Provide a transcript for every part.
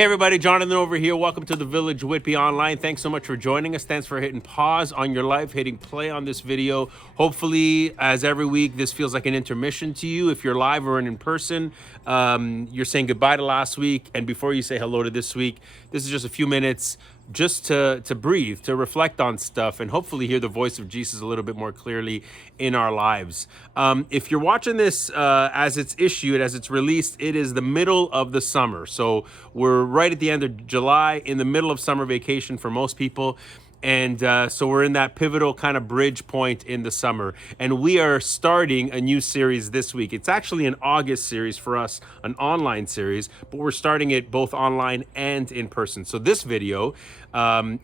Hey everybody, Jonathan over here. Welcome to the Village Whitby Online. Thanks so much for joining us. Thanks for hitting pause on your life, hitting play on this video. Hopefully, as every week, this feels like an intermission to you. If you're live or in person, you're saying goodbye to last week. And before you say hello to this week, this is just a few minutes just to breathe, to reflect on stuff, and hopefully hear the voice of Jesus a little bit more clearly in our lives. If you're watching this as it's issued, as it's released, it is the middle of the summer. So we're right at the end of July, in the middle of summer vacation for most people. And so we're in that pivotal kind of bridge point in the summer. And we are starting a new series this week. It's actually an August series for us, an online series, but we're starting it both online and in person. So this video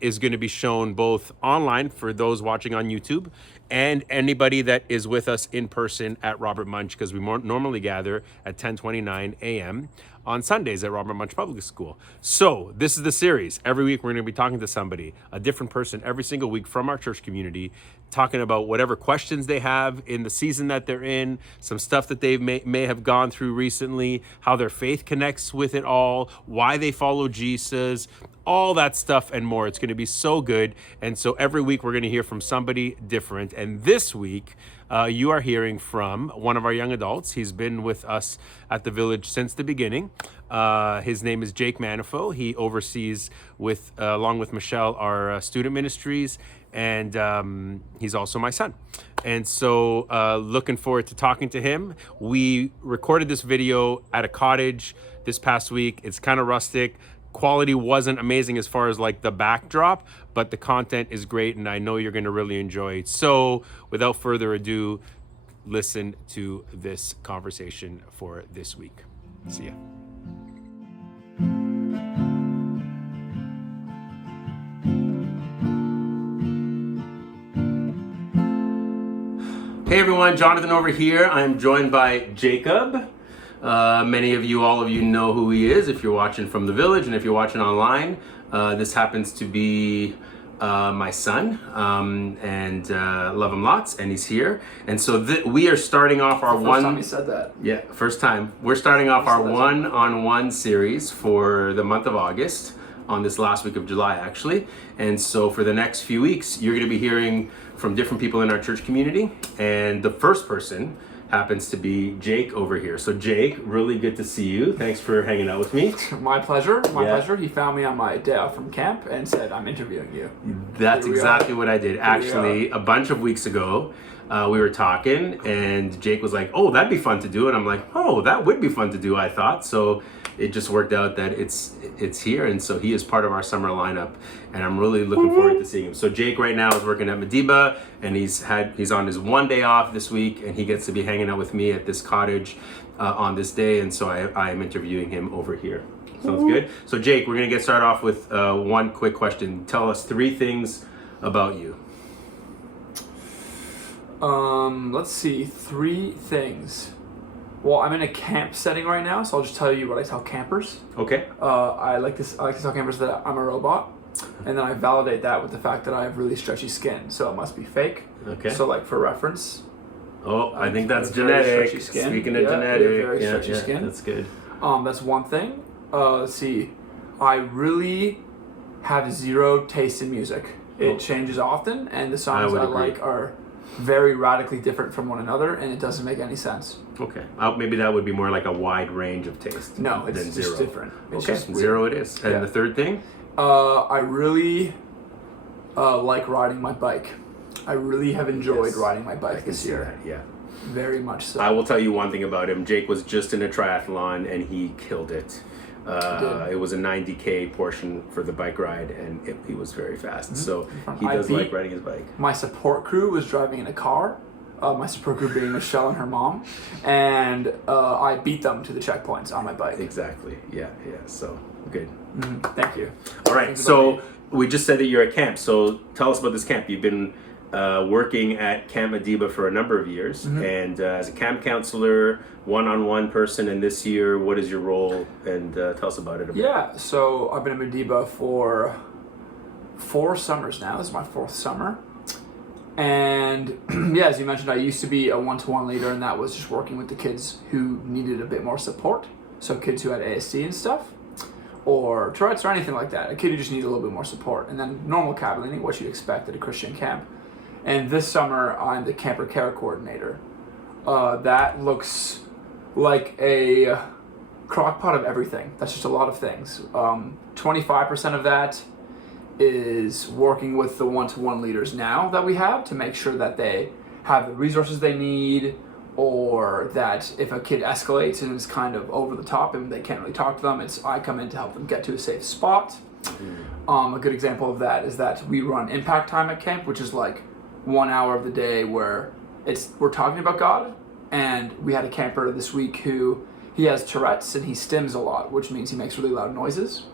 is going to be shown both online for those watching on YouTube and anybody that is with us in person at Robert Munch, because we normally gather at 10:29 a.m. on Sundays at Robert Munch Public School. So this is the series. Every week we're going to be talking to somebody, a different person every single week from our church community, talking about whatever questions they have in the season that they're in, some stuff that they may have gone through recently, how their faith connects with it all, why they follow Jesus, all that stuff and more. It's going to be so good. And so every week we're going to hear from somebody different. And this week, you are hearing from one of our young adults. He's been with us at the Village since the beginning. His name is Jake Manafo. He oversees, along with Michelle, our student ministries, and he's also my son. And so looking forward to talking to him. We recorded this video at a cottage this past week. It's kind of rustic. Quality wasn't amazing as far as like the backdrop, but the content is great and I know you're going to really enjoy it. So without further ado, listen to this conversation for this week. See ya. Hey everyone, Jonathan over here. I'm joined by Jacob. Many of you, all of you know who he is if you're watching from the Village, and if you're watching online, this happens to be my son, and love him lots, and he's here. And so we are starting off our First time you said that. Yeah, first time. We're starting off our one-on-one series for the month of August, on this last week of July actually. And so for the next few weeks, you're going to be hearing from different people in our church community, and the first person happens to be Jake over here. So Jake, really good to see you. Thanks for hanging out with me. My pleasure. My pleasure. He found me on my day off from camp and said, I'm interviewing you. That's exactly what I did. Actually, a bunch of weeks ago, we were talking and Jake was like, oh, that'd be fun to do. And I'm like, oh, that would be fun to do, I thought. So it just worked out that it's here. And so he is part of our summer lineup. And I'm really looking forward to seeing him. So Jake right now is working at Madiba, and he's on his one day off this week, and he gets to be hanging out with me at this cottage on this day. And so I am interviewing him over here. Sounds good? So Jake, we're going to get started off with one quick question. Tell us 3 things about you. Let's see, 3 things. Well, I'm in a camp setting right now, so I'll just tell you what I tell campers. Okay. I like to tell campers that I'm a robot, and then I validate that with the fact that I have really stretchy skin, so it must be fake. Okay. So, like, for reference. Oh, I think that's genetic. Speaking of genetic, very stretchy skin. That's good. That's one thing. Let's see. I really have 0 taste in music. It changes often, and the songs I like are very radically different from one another, and it doesn't make any sense. Okay. Maybe that would be more like a wide range of taste. No, it's than just 0. different. It's okay, just 0 it is. And the third thing? I really like riding my bike. I really have enjoyed riding my bike this year. Yeah. Very much so. I will tell you one thing about him. Jake was just in a triathlon and he killed it. It was a 90K portion for the bike ride, and he was very fast. Mm-hmm. So he does like riding his bike. My support crew was driving in a car. My support crew being Michelle and her mom, and I beat them to the checkpoints on my bike. Exactly. Yeah. So good. Mm-hmm. Thank you. All right. So we just said that you're at camp. So tell us about this camp. You've been working at Camp Madiba for a number of years, mm-hmm. and as a camp counselor, one-on-one person, and this year, what is your role? And tell us about it a bit. Yeah, so I've been at Madiba for 4 summers now. This is my 4th summer. And yeah, as you mentioned, I used to be a one-to-one leader, and that was just working with the kids who needed a bit more support. So kids who had ASD and stuff. or Tourette's or anything like that. A kid who just needs a little bit more support. And then normal cabin learning, what you'd expect at a Christian camp. And this summer, I'm the camper care coordinator. That looks like a crock pot of everything. That's just a lot of things. 25% of that is working with the one-to-one leaders now that we have to make sure that they have the resources they need, or that if a kid escalates and is kind of over the top and they can't really talk to them, I come in to help them get to a safe spot. A good example of that is that we run impact time at camp, which is like 1 hour of the day where we're talking about God. And we had a camper this week who he has Tourette's and he stims a lot, which means he makes really loud noises.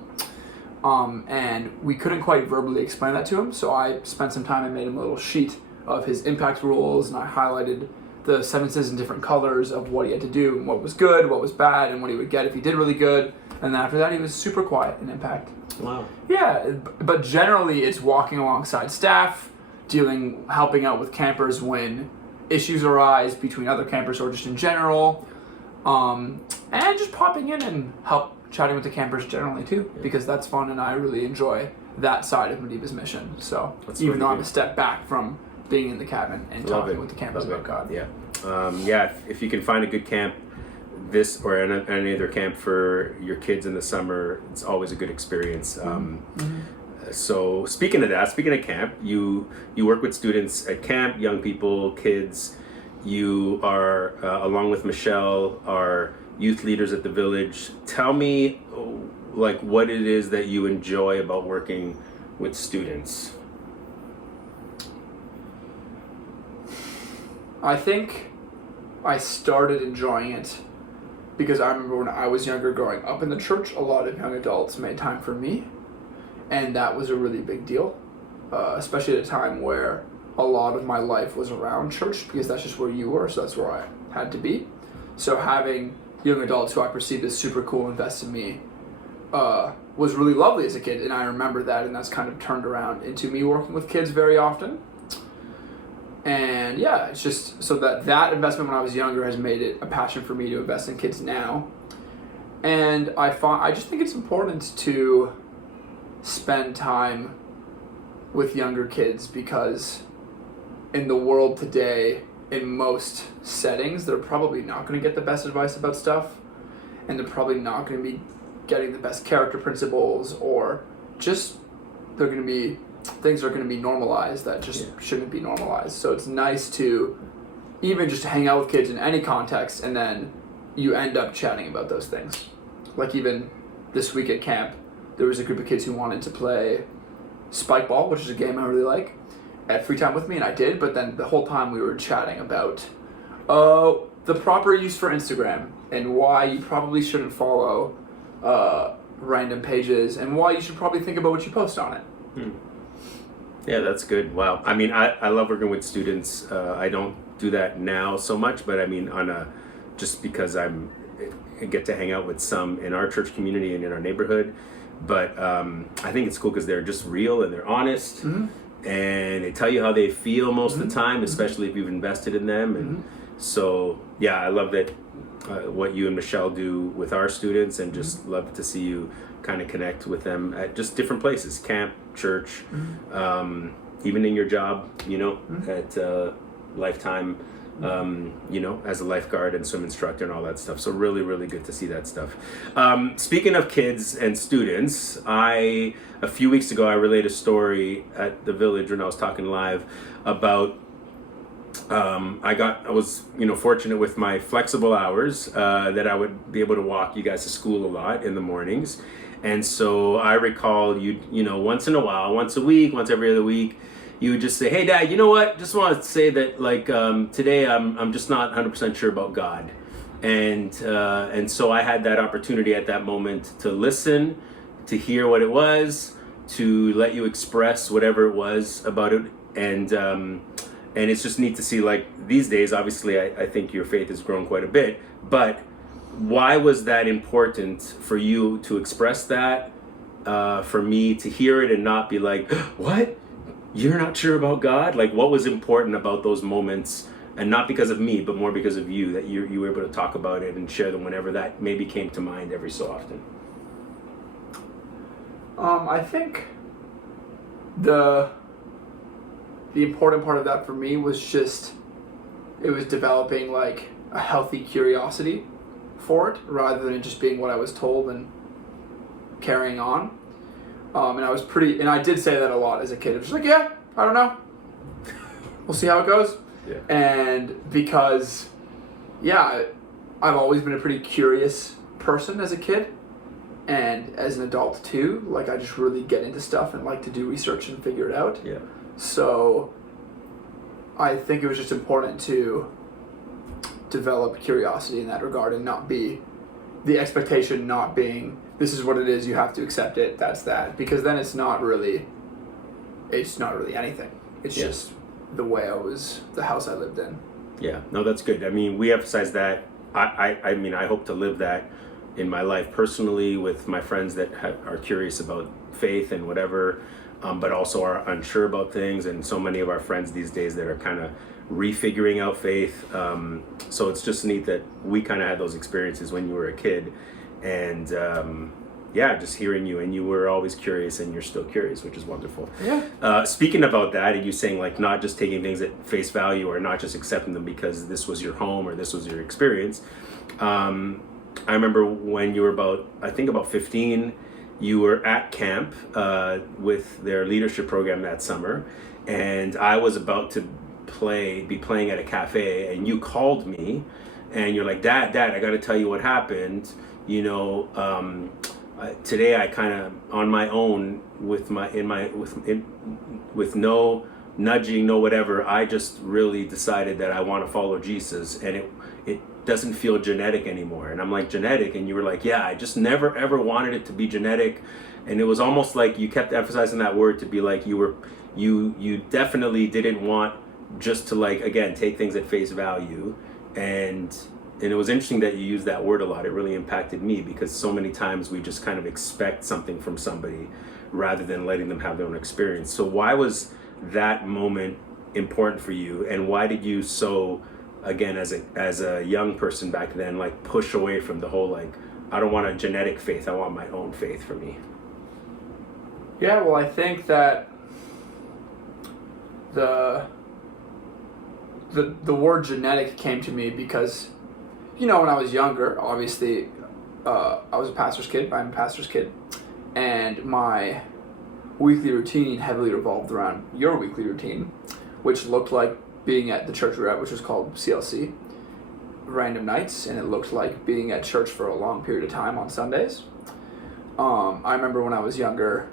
And we couldn't quite verbally explain that to him, so I spent some time and made him a little sheet of his impact rules, and I highlighted the sentences in different colors of what he had to do, and what was good, what was bad, and what he would get if he did really good. And then after that, he was super quiet in impact. Wow. Yeah, but generally it's walking alongside staff, helping out with campers when issues arise between other campers or just in general, and just popping in and chatting with the campers generally too, because that's fun and I really enjoy that side of Mediva's mission. So even though I'm a step back from being in the cabin and talking with the campers about God. Yeah. If you can find a good camp, this or any other camp for your kids in the summer, it's always a good experience. So speaking of camp, you work with students at camp, young people, kids. You are, along with Michelle, are youth leaders at the Village. Tell me, like, what it is that you enjoy about working with students. I think I started enjoying it because I remember when I was younger growing up in the church, a lot of young adults made time for me. And that was a really big deal, especially at a time where a lot of my life was around church, because that's just where you were, so that's where I had to be. So having young adults who I perceived as super cool invest in me was really lovely as a kid, and I remember that, and that's kind of turned around into me working with kids very often. And yeah, it's just so that investment when I was younger has made it a passion for me to invest in kids now. And I just think it's important to spend time with younger kids, because in the world today, in most settings, they're probably not going to get the best advice about stuff, and they're probably not going to be getting the best character principles, or just things are going to be normalized that just shouldn't be normalized. So it's nice to even just hang out with kids in any context, and then you end up chatting about those things. Like even this week at camp, there was a group of kids who wanted to play spike ball, which is a game I really like, at free time with me, and I did, but then the whole time we were chatting about the proper use for Instagram, and why you probably shouldn't follow random pages, and why you should probably think about what you post on it. Yeah, that's good. Wow. I mean, I love working with students. I don't do that now so much, but I mean, just because I get to hang out with some in our church community and in our neighborhood. But I think it's cool because they're just real and they're honest, and they tell you how they feel most of the time, especially if you've invested in them. And so, yeah, I love that what you and Michelle do with our students, and just love to see you kind of connect with them at just different places, camp, church, even in your job, at Lifetime, as a lifeguard and swim instructor and all that stuff. So really, really good to see that stuff. Speaking of kids and students, a few weeks ago, I relayed a story at the Village when I was talking live about I was fortunate with my flexible hours that I would be able to walk you guys to school a lot in the mornings. And so I recall once in a while, once a week, once every other week, you would just say, "Hey, Dad, you know what? Just want to say that today I'm just not 100% sure about God," and so I had that opportunity at that moment to listen, to hear what it was, to let you express whatever it was about it, and it's just neat to see. Like these days, obviously, I think your faith has grown quite a bit, but why was that important for you to express that? For me to hear it and not be like, "What? You're not sure about God?" Like, what was important about those moments, and not because of me, but more because of you, that you were able to talk about it and share them whenever that maybe came to mind every so often? I think the important part of that for me was just it was developing like a healthy curiosity for it rather than it just being what I was told and carrying on. And I did say that a lot as a kid. I was just like, yeah, I don't know. We'll see how it goes. Yeah. And because, yeah, I've always been a pretty curious person as a kid. And as an adult too, like I just really get into stuff and like to do research and figure it out. Yeah. So I think it was just important to develop curiosity in that regard and not be the expectation not being this is what it is, you have to accept it, that's that, because then it's not really anything. It's just the way the house I lived in. Yeah, no, that's good. I mean, we emphasize that. I mean, I hope to live that in my life personally with my friends that are curious about faith and whatever, but also are unsure about things, and so many of our friends these days that are kind of refiguring out faith. So it's just neat that we kind of had those experiences when you were a kid, and just hearing you, and you were always curious and you're still curious, which is wonderful. Yeah. Speaking about that, and you saying like not just taking things at face value or not just accepting them because this was your home or this was your experience. I remember when you were about 15, you were at camp with their leadership program that summer, and I was about to be playing at a cafe, and you called me, and you're like, Dad, I got to tell you what happened. You know, today I kind of on my own with no nudging, no whatever. I just really decided that I want to follow Jesus, and it doesn't feel genetic anymore. And I'm like, genetic? And you were like, yeah, I just never ever wanted it to be genetic. And it was almost like you kept emphasizing that word to be like you definitely didn't want just to like, again, take things at face value. And it was interesting that you used that word a lot. It really impacted me because so many times we just kind of expect something from somebody rather than letting them have their own experience. So why was that moment important for you, and why did you again, as a young person back then, like push away from the whole like, I don't want a genetic faith, I want my own faith for me? Yeah, well, I think that the word genetic came to me because, you know, when I was younger, obviously, I was a pastor's kid. I'm a pastor's kid, and my weekly routine heavily revolved around your weekly routine, which looked like being at the church we were at, which was called CLC, random nights, and it looked like being at church for a long period of time on Sundays. I remember when I was younger,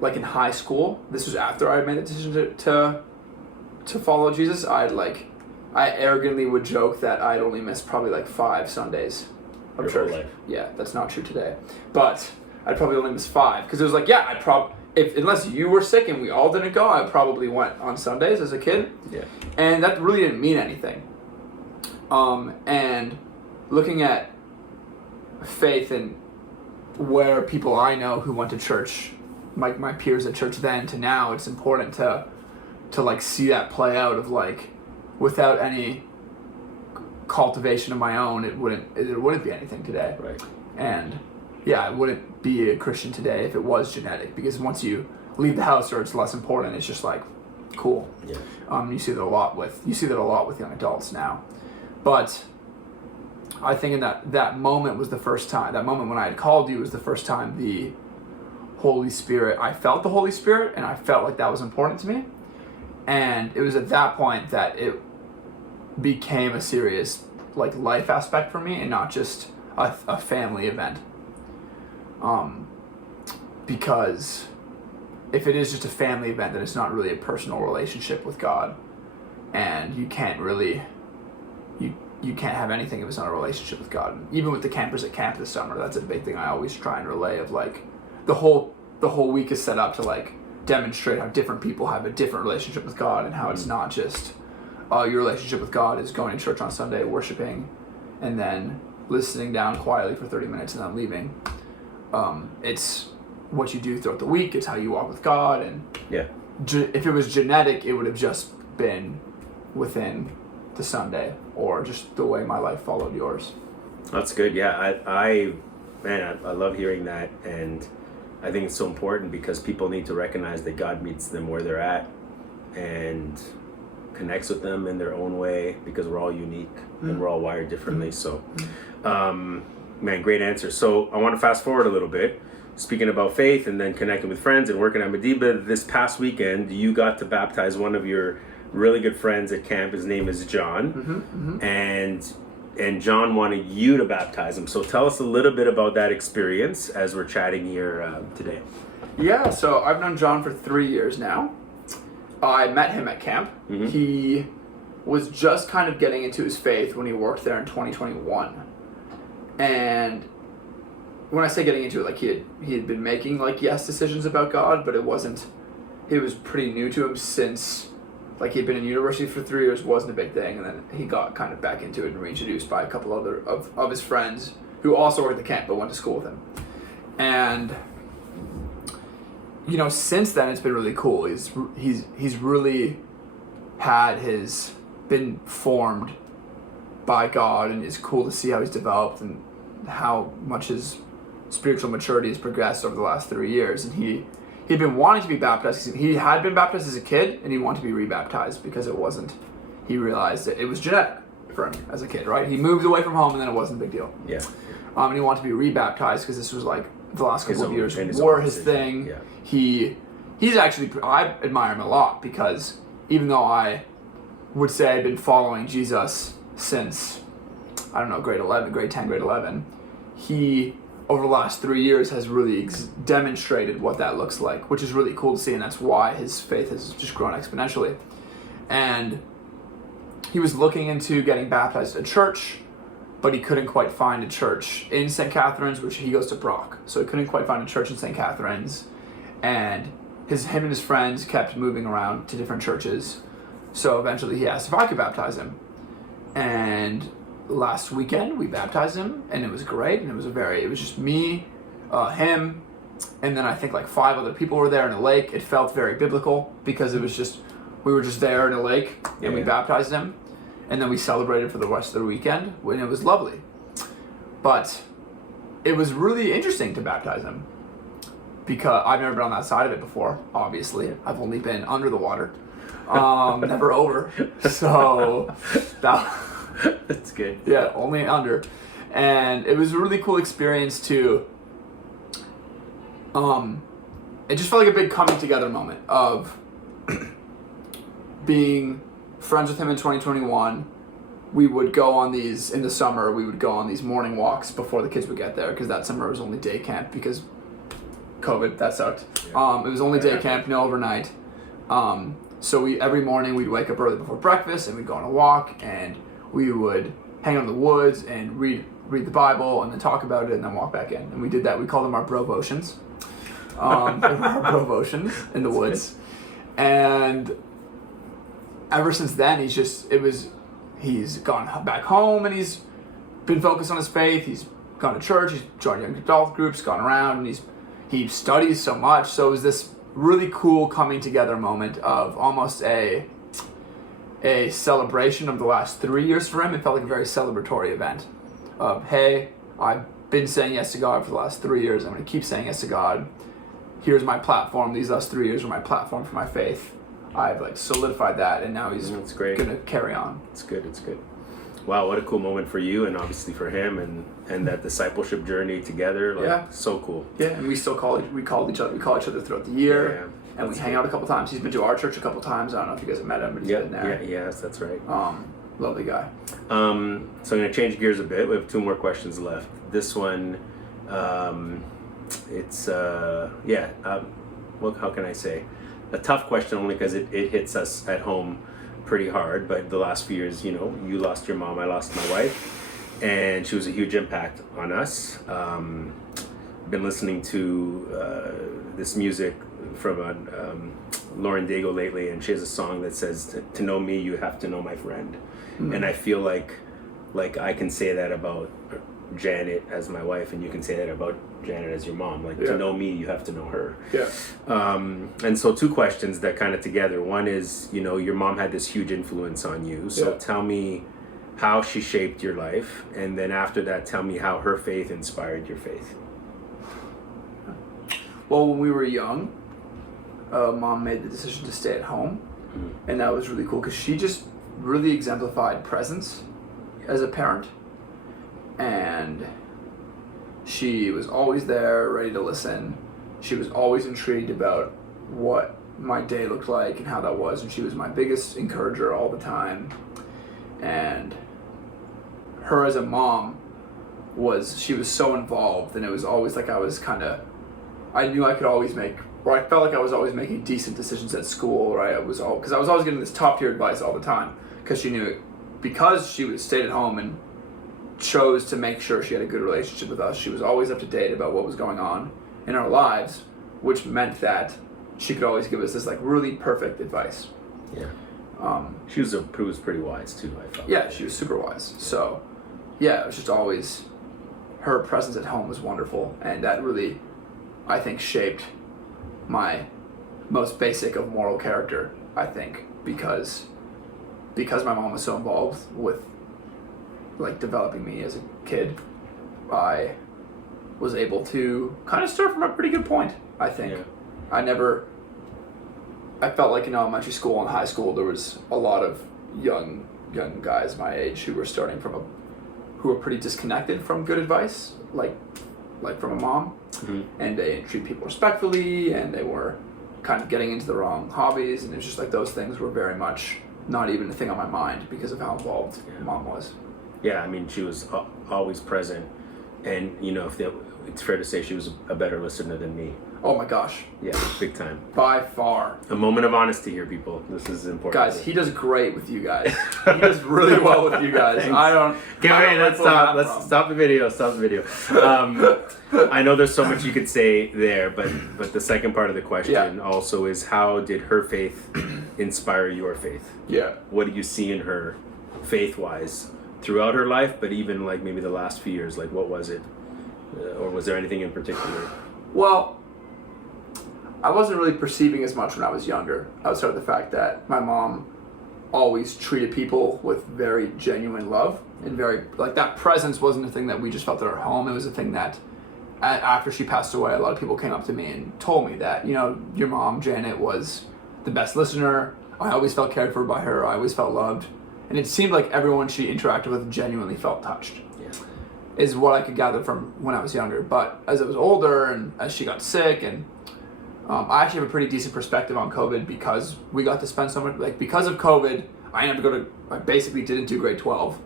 like in high school, this was after I made the decision to follow Jesus, I arrogantly would joke that I'd only missed probably like 5 Sundays of church. Life. Yeah, that's not true today. But I'd probably only miss 5 because it was like, yeah, unless you were sick and we all didn't go, I probably went on Sundays as a kid. Yeah. And that really didn't mean anything. And looking at faith and where people I know who went to church, my peers at church then to now, it's important to like see that play out of like, without any cultivation of my own, it wouldn't be anything today. Right. And yeah, I wouldn't be a Christian today if it was genetic, because once you leave the house or it's less important, it's just like, cool. Yeah. You see that a lot with young adults now. But I think in that moment was the first time, that moment when I had called you was the first time the Holy Spirit, I felt the Holy Spirit, and I felt like that was important to me. And it was at that point that it became a serious like life aspect for me and not just a family event. Because if it is just a family event, then it's not really a personal relationship with God, and you can't really, you can't have anything if it's not a relationship with God. Even with the campers at camp this summer, that's a big thing I always try and relay of like, the whole week is set up to like demonstrate how different people have a different relationship with God, and how it's not just your relationship with God is going to church on Sunday, worshiping, and then listening down quietly for 30 minutes and then leaving. It's what you do throughout the week. It's how you walk with God. And yeah, if it was genetic, it would have just been within the Sunday, or just the way my life followed yours. That's good. Yeah, I love hearing that, and I think it's so important because people need to recognize that God meets them where they're at and connects with them in their own way, because we're all unique and we're all wired differently. So, man, great answer. So I want to fast forward a little bit. Speaking about faith and then connecting with friends and working at Madiba, this past weekend, you got to baptize one of your really good friends at camp. His name is John. And John wanted you to baptize him. So tell us a little bit about that experience as we're chatting here today. Yeah, so I've known John for 3 years now. I met him at camp. He was just kind of getting into his faith when he worked there in 2021. And when I say getting into it, like he had been making like yes decisions about God, but it was pretty new to him since like he'd been in university for 3 years, wasn't a big thing, and then he got kind of back into it and reintroduced by a couple other of his friends who also worked at camp but went to school with him. And you know, since then it's been really cool. He's really been formed by God, and it's cool to see how he's developed and how much his spiritual maturity has progressed over the last 3 years. And he'd been wanting to be baptized. He had been baptized as a kid, and he wanted to be rebaptized because he realized that it was genetic for him as a kid, right? He moved away from home, and then it wasn't a big deal. Yeah. And he wanted to be rebaptized because this was like the last couple of years were his thing. Yeah. He's actually, I admire him a lot, because even though I would say I've been following Jesus since, I don't know, grade 10, grade 11, he, over the last 3 years, has really demonstrated what that looks like, which is really cool to see, and that's why his faith has just grown exponentially. And he was looking into getting baptized at a church, but he couldn't quite find a church in St. Catharines, which he goes to Brock. So he couldn't quite find a church in St. Catharines, and him and his friends kept moving around to different churches. So eventually he asked if I could baptize him. And last weekend we baptized him, and it was great. And it was just me, him, and then I think like 5 other people were there in a lake. It felt very biblical because we were just there in a lake, and we baptized him. And then we celebrated for the rest of the weekend, and it was lovely. But it was really interesting to baptize him, because I've never been on that side of it before, obviously. I've only been under the water, never over. So that's good. Yeah, only under. And it was a really cool experience to, it just felt like a big coming together moment of being friends with him in 2021. We would go on these, in the summer, we would go on these morning walks before the kids would get there, because that summer was only day camp because COVID, that sucked. Yeah. It was only day camp, no overnight. So every morning we'd wake up early before breakfast, and we'd go on a walk, and we would hang out in the woods and read the Bible, and then talk about it, and then walk back in. And we did that. We called them our brovotions. Our brovotions in the woods. And ever since then, he's gone back home, and he's been focused on his faith. He's gone to church, he's joined young adult groups, gone around, and he studies so much. So it was this really cool coming together moment of almost a celebration of the last 3 years for him. It felt like a very celebratory event of, hey, I've been saying yes to God for the last 3 years. I'm going to keep saying yes to God. Here's my platform. These last 3 years are my platform for my faith. I've like solidified that, and now he's going to carry on. It's good. Wow, what a cool moment for you, and obviously for him, and that discipleship journey together. Like, so cool. Yeah, and we still call each other throughout the year, and we hang out a couple times. He's been to our church a couple times. I don't know if you guys have met him, but he's been there. Yes, that's right. Lovely guy. So I'm going to change gears a bit. We have 2 more questions left. This one, it's how can I say? A tough question, only because it hits us at home pretty hard. But the last few years, you lost your mom, I lost my wife, and she was a huge impact on us. Been listening to this music from Lauren Daigle lately, and she has a song that says, "To know me, you have to know my friend." And I feel like I can say that about Janet as my wife, and you can say that about Janet as your mom. To know me, you have to know her. And so 2 questions that kind of together. One is, your mom had this huge influence on you. So tell me how she shaped your life, and then after that, tell me how her faith inspired your faith. Well, when we were young, Mom made the decision to stay at home, and that was really cool because she just really exemplified presence as a parent, and she was always there, ready to listen. She was always intrigued about what my day looked like and how that was, and she was my biggest encourager all the time. And her as a mom she was so involved, and it was always like I knew I could always make, or I felt like I was always making decent decisions at school, right? Because I was always getting this top tier advice all the time, because she knew it, because she stayed at home and chose to make sure she had a good relationship with us. She was always up to date about what was going on in our lives, which meant that she could always give us this like really perfect advice. Yeah. She was pretty wise too, I felt. Yeah, she was super wise. So, yeah, it was just always, her presence at home was wonderful, and that really, I think, shaped my most basic of moral character, I think, because my mom was so involved with like developing me as a kid, I was able to kind of start from a pretty good point, I think. Yeah. I felt like in elementary school and high school there was a lot of young guys my age who were who were pretty disconnected from good advice, like from a mom, and they didn't treat people respectfully, and they were kind of getting into the wrong hobbies, and it's just like those things were very much not even a thing on my mind because of how involved Mom was. Yeah, I mean, she was always present, and it's fair to say she was a better listener than me. Oh my gosh. Yeah, big time. By far. A moment of honesty here, people. This is important. Guys, he does great with you guys. He does really well with you guys. Let's stop the video. Stop the video. I know there's so much you could say there, but the second part of the question also is, how did her faith inspire your faith? Yeah. What do you see in her faith-wise throughout her life, but even like maybe the last few years? Like, what was it? Or was there anything in particular? Well, I wasn't really perceiving as much when I was younger, outside of the fact that my mom always treated people with very genuine love, and that presence wasn't a thing that we just felt at our home. It was a thing that after she passed away, a lot of people came up to me and told me that, your mom, Janet, was the best listener. I always felt cared for by her. I always felt loved. And it seemed like everyone she interacted with genuinely felt touched. Yeah. Is what I could gather from when I was younger. But as I was older and as she got sick, and I actually have a pretty decent perspective on COVID because we got to spend so much, because of COVID, I basically didn't do grade 12.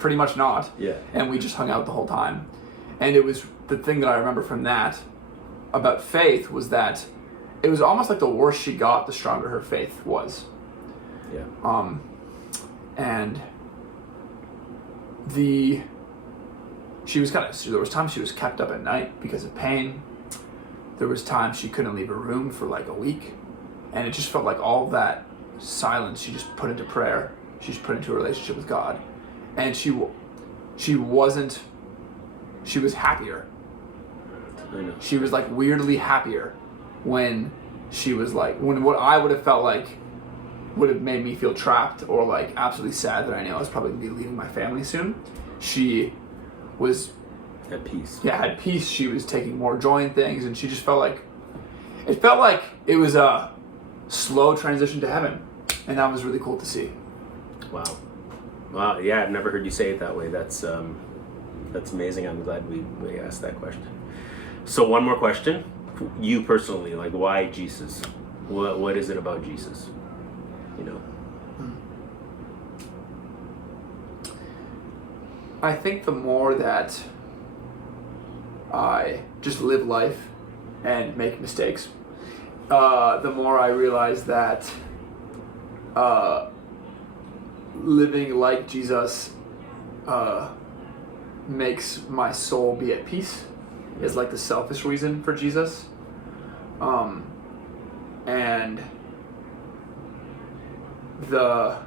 Pretty much not. Yeah. And we just hung out the whole time. And it was the thing that I remember from that about faith was that it was almost like the worse she got, the stronger her faith was. Yeah. And there was times she was kept up at night because of pain. There was times she couldn't leave her room for like a week, and it just felt like all of that silence she just put into prayer. She just put into a relationship with God, and she was happier. I know. She was like weirdly happier when what I would have felt like would have made me feel trapped or like absolutely sad that I knew I was probably going to be leaving my family soon. She was at peace. Yeah, at peace. She was taking more joy in things, and she just felt like it was a slow transition to heaven, and that was really cool to see. Wow. Yeah, I've never heard you say it that way. That's amazing. I'm glad we asked that question. So one more question. You personally, like, why Jesus? What is it about Jesus? I think the more that I just live life and make mistakes, the more I realize that living like Jesus makes my soul be at peace is like the selfish reason for Jesus. And the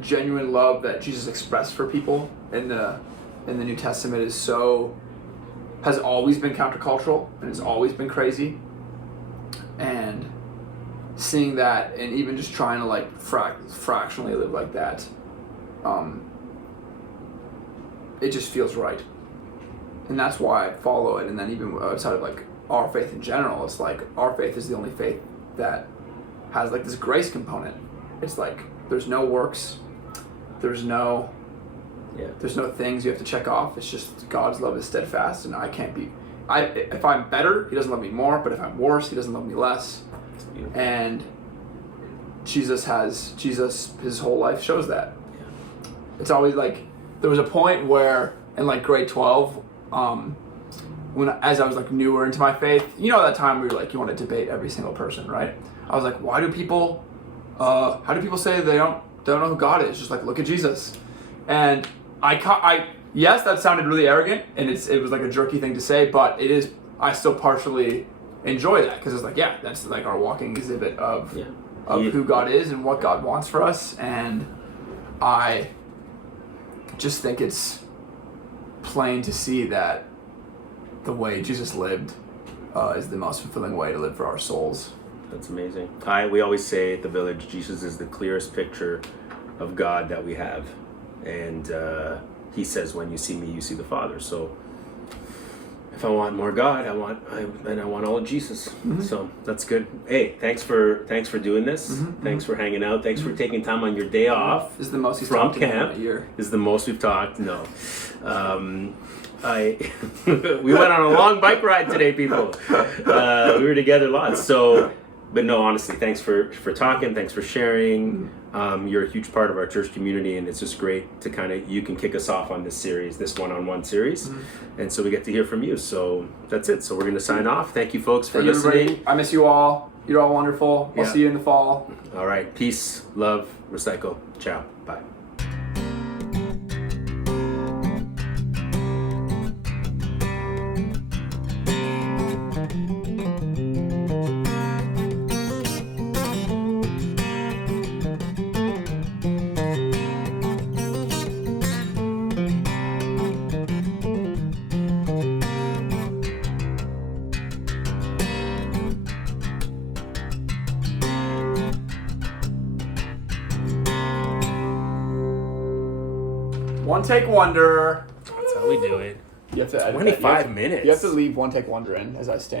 genuine love that Jesus expressed for people in the New Testament has always been countercultural and has always been crazy. And seeing that and even just trying to like fractionally live like that, it just feels right. And that's why I follow it. And then even outside of like our faith in general, it's like our faith is the only faith that has like this grace component. It's like there's no works, there's no things you have to check off. It's just God's love is steadfast, and if I'm better, he doesn't love me more, but if I'm worse, he doesn't love me less. And Jesus, his whole life shows that. Yeah. It's always like, there was a point where in like grade 12, as I was like newer into my faith, that time where you're like, you want to debate every single person, right? I was like, how do people say they don't know who God is? Just like, look at Jesus. And yes, that sounded really arrogant, and it was like a jerky thing to say, but I still partially enjoy that, because it's like, yeah, that's like our walking exhibit of who God is and what God wants for us. And I just think it's plain to see that the way Jesus lived is the most fulfilling way to live for our souls. That's amazing. We always say at the Village, Jesus is the clearest picture of God that we have. And he says, when you see me, you see the Father. So if I want more God, I want all of Jesus. Mm-hmm. So that's good. Hey, thanks for doing this. Mm-hmm. Thanks for hanging out. Thanks for taking time on your day off. This is the most he's from talked camp. In a year. This is the most we've talked. No. We went on a long bike ride today, people. We were together lots. So, but no, honestly, thanks for talking. Thanks for sharing. You're a huge part of our church community, and it's just great to you can kick us off on this series, this one-on-one series. Mm-hmm. And so we get to hear from you. So that's it. So we're going to sign off. Thank you, folks, for listening. Everybody. I miss you all. You're all wonderful. I'll see you in the fall. All right. Peace, love, recycle. Ciao. Bye. One take wonder. That's how we do it. You have to edit 25 minutes. You have to leave one take wonder in as I stand up.